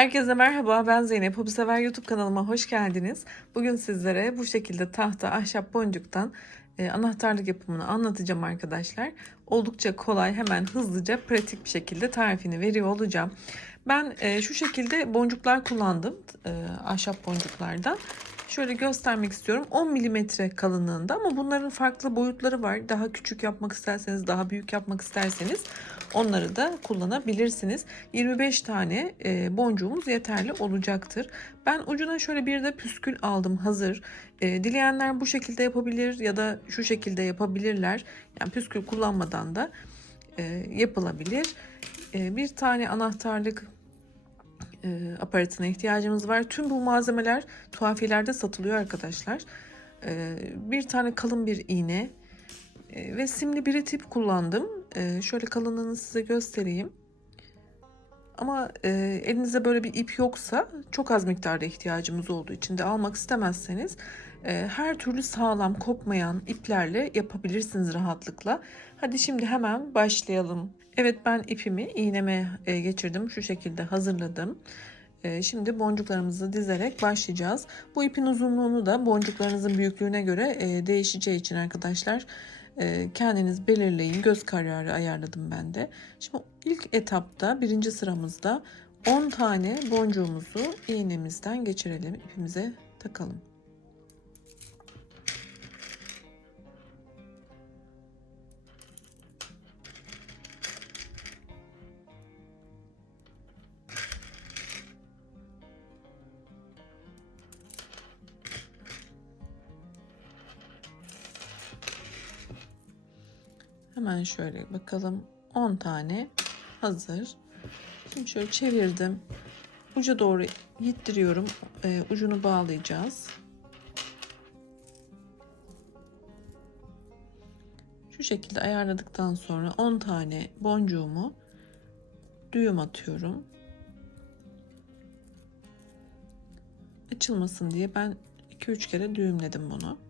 Herkese merhaba ben Zeynep. Hobi Sever YouTube kanalıma hoş geldiniz. Bugün sizlere bu şekilde tahta ahşap boncuktan e, anahtarlık yapımını anlatacağım arkadaşlar. Oldukça kolay hemen hızlıca pratik bir şekilde tarifini veriyor olacağım. Ben e, şu şekilde boncuklar kullandım e, ahşap boncuklardan. Şöyle göstermek istiyorum 10 milimetre kalınlığında ama bunların farklı boyutları var. Daha küçük yapmak isterseniz daha büyük yapmak isterseniz onları da kullanabilirsiniz. 25 tane e, boncuğumuz yeterli olacaktır. Ben ucuna şöyle bir de püskül aldım hazır. E, dileyenler bu şekilde yapabilir ya da şu şekilde yapabilirler. Yani püskül kullanmadan da e, yapılabilir. Bir tane anahtarlık aparatına ihtiyacımız var. Tüm bu malzemeler tuhafiyelerde satılıyor arkadaşlar. Bir tane kalın bir iğne ve simli bir tip kullandım. E, şöyle kalınlığını size göstereyim. Ama e, elinizde böyle bir ip yoksa çok az miktarda ihtiyacımız olduğu için de almak istemezseniz e, her türlü sağlam kopmayan iplerle yapabilirsiniz rahatlıkla. Hadi şimdi hemen başlayalım. Evet ben ipimi iğneme e, geçirdim. Şu şekilde hazırladım. E, şimdi boncuklarımızı dizerek başlayacağız. Bu ipin uzunluğunu da boncuklarınızın büyüklüğüne göre e, değişeceği için arkadaşlar kendiniz belirleyin. Göz kararı ayarladım ben de. Şimdi ilk etapta birinci sıramızda 10 tane boncuğumuzu iğnemizden geçirelim. ipimize takalım. Hemen şöyle bakalım. 10 tane hazır. Şimdi şöyle çevirdim. Uca doğru gittiriyorum. Ee, ucunu bağlayacağız. Şu şekilde ayarladıktan sonra 10 tane boncuğumu düğüm atıyorum. Açılmasın diye ben 2-3 kere düğümledim bunu.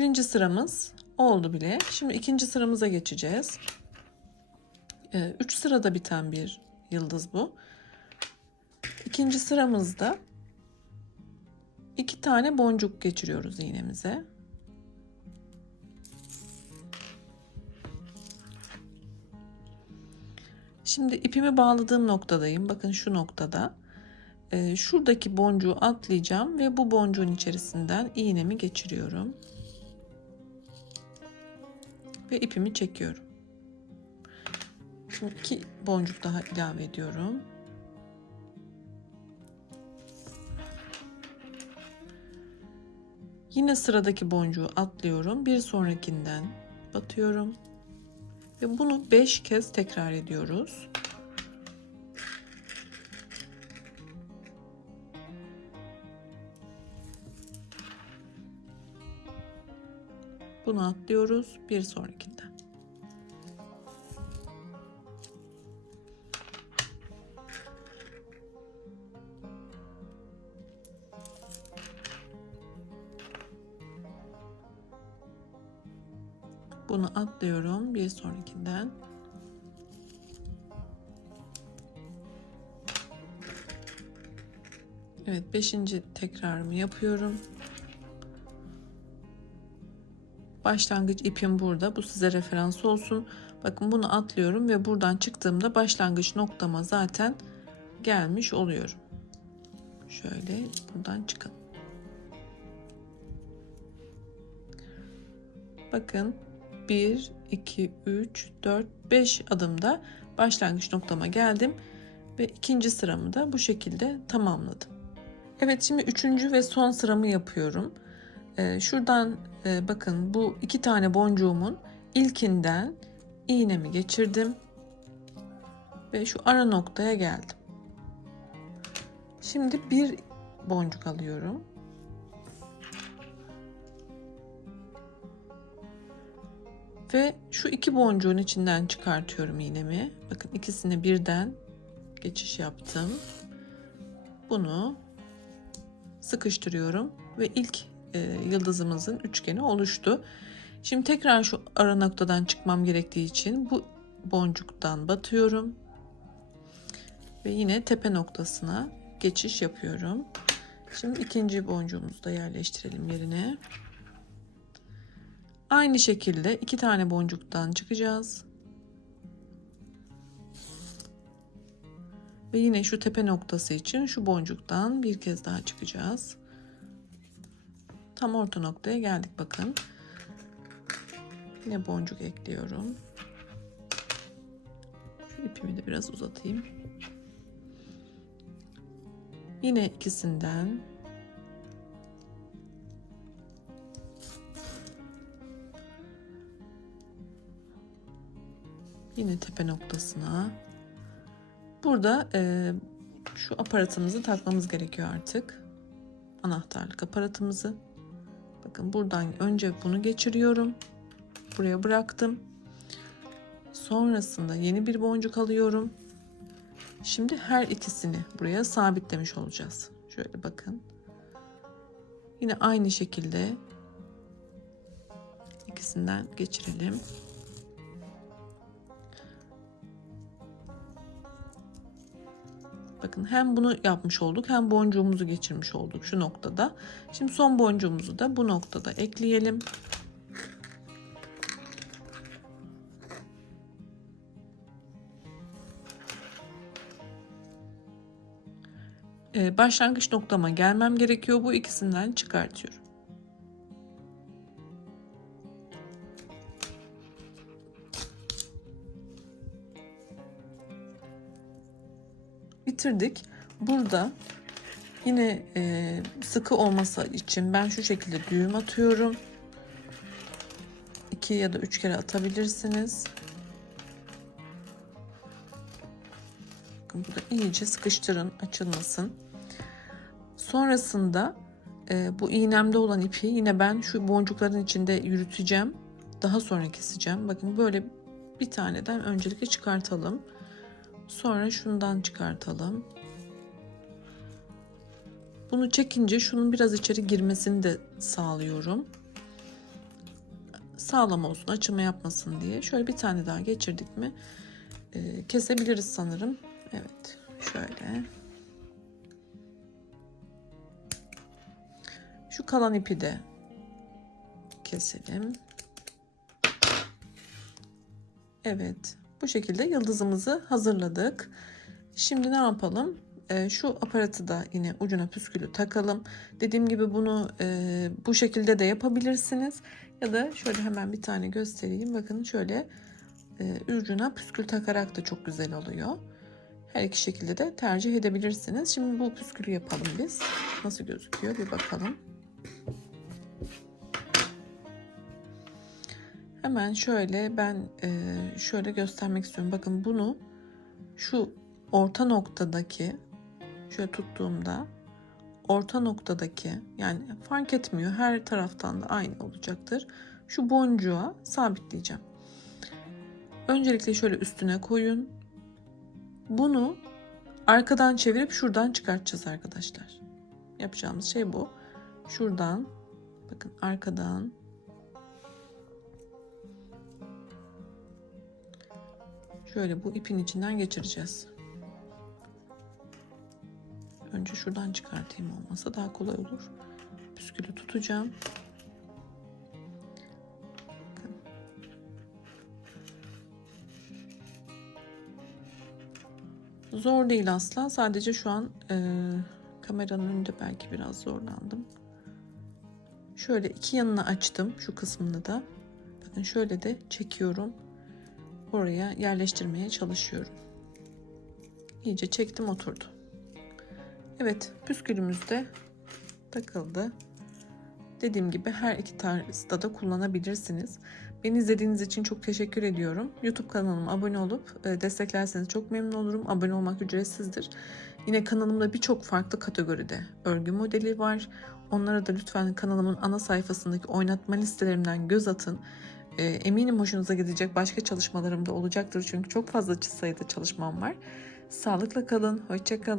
Birinci sıramız oldu bile. Şimdi ikinci sıramıza geçeceğiz. Ee, üç sırada biten bir yıldız bu. İkinci sıramızda iki tane boncuk geçiriyoruz iğnemize. Şimdi ipimi bağladığım noktadayım. Bakın şu noktada. Ee, şuradaki boncuğu atlayacağım ve bu boncuğun içerisinden iğnemi geçiriyorum ve ipimi çekiyorum. Şimdi iki boncuk daha ilave ediyorum. Yine sıradaki boncuğu atlıyorum. Bir sonrakinden batıyorum. Ve bunu 5 kez tekrar ediyoruz. Bunu atlıyoruz bir sonrakinden. Bunu atlıyorum bir sonrakinden. Evet beşinci tekrarımı yapıyorum. Başlangıç ipim burada. Bu size referans olsun. Bakın bunu atlıyorum ve buradan çıktığımda başlangıç noktama zaten gelmiş oluyorum. Şöyle buradan çıkalım. Bakın 1, 2, 3, 4, 5 adımda başlangıç noktama geldim ve ikinci sıramı da bu şekilde tamamladım. Evet şimdi üçüncü ve son sıramı yapıyorum. Ee, şuradan e, bakın bu iki tane boncuğumun ilkinden iğnemi geçirdim ve şu ara noktaya geldim. Şimdi bir boncuk alıyorum. Ve şu iki boncuğun içinden çıkartıyorum iğnemi. Bakın ikisini birden geçiş yaptım. Bunu sıkıştırıyorum ve ilk yıldızımızın üçgeni oluştu. Şimdi tekrar şu ara noktadan çıkmam gerektiği için bu boncuktan batıyorum Ve yine tepe noktasına geçiş yapıyorum. Şimdi ikinci boncuğumuzu da yerleştirelim yerine. Aynı şekilde iki tane boncuktan çıkacağız. Ve yine şu tepe noktası için şu boncuktan bir kez daha çıkacağız. Tam orta noktaya geldik bakın. Yine boncuk ekliyorum. Şu ipimi de biraz uzatayım. Yine ikisinden Yine tepe noktasına. Burada e, şu aparatımızı takmamız gerekiyor artık. Anahtarlık aparatımızı. Bakın buradan önce bunu geçiriyorum. Buraya bıraktım. Sonrasında yeni bir boncuk alıyorum. Şimdi her ikisini buraya sabitlemiş olacağız. Şöyle bakın. Yine aynı şekilde ikisinden geçirelim. Bakın hem bunu yapmış olduk hem boncuğumuzu geçirmiş olduk şu noktada. Şimdi son boncuğumuzu da bu noktada ekleyelim. Ee, başlangıç noktama gelmem gerekiyor. Bu ikisinden çıkartıyorum. Bitirdik. Burada yine e, sıkı olması için ben şu şekilde düğüm atıyorum. İki ya da üç kere atabilirsiniz. Bakın burada iyice sıkıştırın açılmasın. Sonrasında e, bu iğnemde olan ipi yine ben şu boncukların içinde yürüteceğim. Daha sonra keseceğim. Bakın böyle bir taneden öncelikle çıkartalım. Sonra şundan çıkartalım. Bunu çekince şunun biraz içeri girmesini de sağlıyorum. Sağlam olsun, açılma yapmasın diye. Şöyle bir tane daha geçirdik mi e, kesebiliriz sanırım. Evet, şöyle. Şu kalan ipi de keselim. Evet. Bu şekilde yıldızımızı hazırladık. Şimdi ne yapalım? Ee, şu aparatı da yine ucuna püskülü takalım. Dediğim gibi bunu e, bu şekilde de yapabilirsiniz. Ya da şöyle hemen bir tane göstereyim. Bakın şöyle e, ucuna püskül takarak da çok güzel oluyor. Her iki şekilde de tercih edebilirsiniz. Şimdi bu püskülü yapalım biz. Nasıl gözüküyor bir bakalım. Hemen şöyle ben e, şöyle göstermek istiyorum. Bakın bunu şu orta noktadaki şöyle tuttuğumda orta noktadaki yani fark etmiyor her taraftan da aynı olacaktır. Şu boncuğa sabitleyeceğim. Öncelikle şöyle üstüne koyun. Bunu arkadan çevirip şuradan çıkartacağız arkadaşlar. Yapacağımız şey bu. Şuradan bakın arkadan Şöyle bu ipin içinden geçireceğiz. Önce şuradan çıkartayım olmasa daha kolay olur. Püskülü tutacağım. Zor değil asla. Sadece şu an e, kameranın önünde belki biraz zorlandım. Şöyle iki yanını açtım şu kısmını da. Bakın şöyle de çekiyorum oraya yerleştirmeye çalışıyorum. İyice çektim oturdu. Evet püskülümüz de takıldı. Dediğim gibi her iki tarzda da kullanabilirsiniz. Beni izlediğiniz için çok teşekkür ediyorum. YouTube kanalıma abone olup e, desteklerseniz çok memnun olurum. Abone olmak ücretsizdir. Yine kanalımda birçok farklı kategoride örgü modeli var. Onlara da lütfen kanalımın ana sayfasındaki oynatma listelerimden göz atın. E, eminim hoşunuza gidecek başka çalışmalarım da olacaktır. Çünkü çok fazla sayıda çalışmam var. Sağlıkla kalın, hoşça kalın.